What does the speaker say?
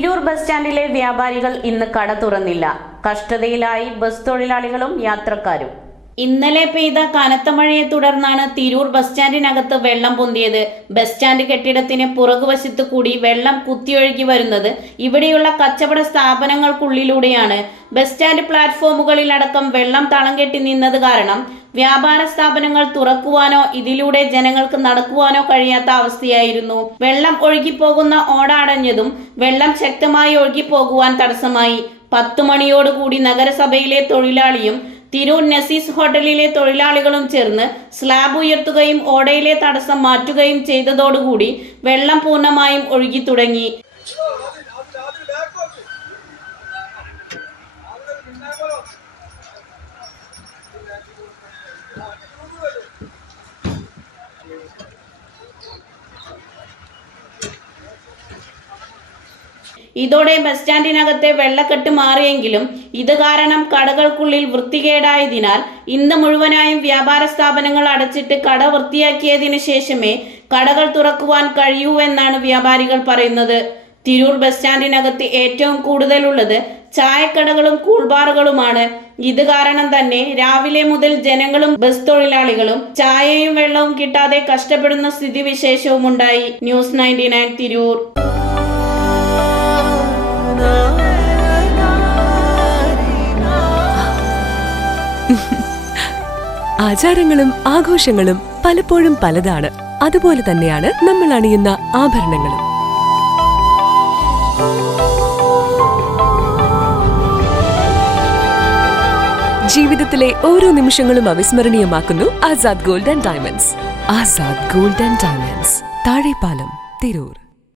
Tirur bus സ്റ്റാൻഡിലെ വ്യാപാരികൾ ഇന്ന് കട തുറന്നില്ല. കഷ്ടതയിലായി ബസ് തൊഴിലാളികളും യാത്രക്കാരും. ഇന്നലെ പെയ്ത കനത്ത മഴയെ തുടർന്നാണ് തിരൂർ ബസ് സ്റ്റാൻഡിനകത്ത് വെള്ളം പൊന്തിയത്. ബസ് സ്റ്റാൻഡ് കെട്ടിടത്തിന് പുറകുവശത്തു കൂടി വെള്ളം കുത്തിയൊഴുകി വരുന്നത് ഇവിടെയുള്ള കച്ചവട സ്ഥാപനങ്ങൾക്കുള്ളിലൂടെയാണ്. ബസ് സ്റ്റാൻഡ് പ്ലാറ്റ്ഫോമുകളിലടക്കം വെള്ളം തളം കെട്ടി നിന്നത് കാരണം വ്യാപാര സ്ഥാപനങ്ങൾ തുറക്കുവാനോ ഇതിലൂടെ ജനങ്ങൾക്ക് നടക്കുവാനോ കഴിയാത്ത അവസ്ഥയായിരുന്നു. വെള്ളം ഒഴുകിപ്പോകുന്ന ഓട അടഞ്ഞതും വെള്ളം ശക്തമായി ഒഴുകിപ്പോകുവാൻ തടസ്സമായി. 10 മണിയോടുകൂടി നഗരസഭയിലെ തൊഴിലാളിയും തിരൂർ നസീസ് ഹോട്ടലിലെ തൊഴിലാളികളും ചേർന്ന് സ്ലാബ് ഉയർത്തുകയും ഓടയിലെ തടസ്സം മാറ്റുകയും ചെയ്തതോടുകൂടി വെള്ളം പൂർണ്ണമായും ഒഴുകി തുടങ്ങി. ഇതോടെ ബസ് സ്റ്റാൻഡിനകത്തെ വെള്ളക്കെട്ട് മാറിയെങ്കിലും ഇത് കാരണം കടകൾക്കുള്ളിൽ വൃത്തികേടായതിനാൽ ഇന്ന് മുഴുവനായും വ്യാപാര സ്ഥാപനങ്ങൾ അടച്ചിട്ട് കട വൃത്തിയാക്കിയതിനു ശേഷമേ കടകൾ തുറക്കുവാൻ കഴിയൂവെന്നാണ് വ്യാപാരികൾ പറയുന്നത്. തിരൂർ ബസ് സ്റ്റാൻഡിനകത്ത് ഏറ്റവും കൂടുതലുള്ളത് ചായക്കടകളും കൂൾബാറുകളുമാണ്. ഇത് കാരണം തന്നെ രാവിലെ മുതൽ ജനങ്ങളും ബസ് തൊഴിലാളികളും ചായയും വെള്ളവും കിട്ടാതെ കഷ്ടപ്പെടുന്ന സ്ഥിതിവിശേഷവും ഉണ്ടായി. ന്യൂസ് 99 തിരൂർ. ആചാരങ്ങളും ആഘോഷങ്ങളും പലപ്പോഴും പലതാണ്. അതുപോലെ തന്നെയാണ് നമ്മൾ അണിയുന്ന ആഭരണങ്ങളും. ജീവിതത്തിലെ ഓരോ നിമിഷങ്ങളും അവിസ്മരണീയമാക്കുന്നു Azad gold and diamonds. Azad gold and diamonds, Thazhepalam, Tirur.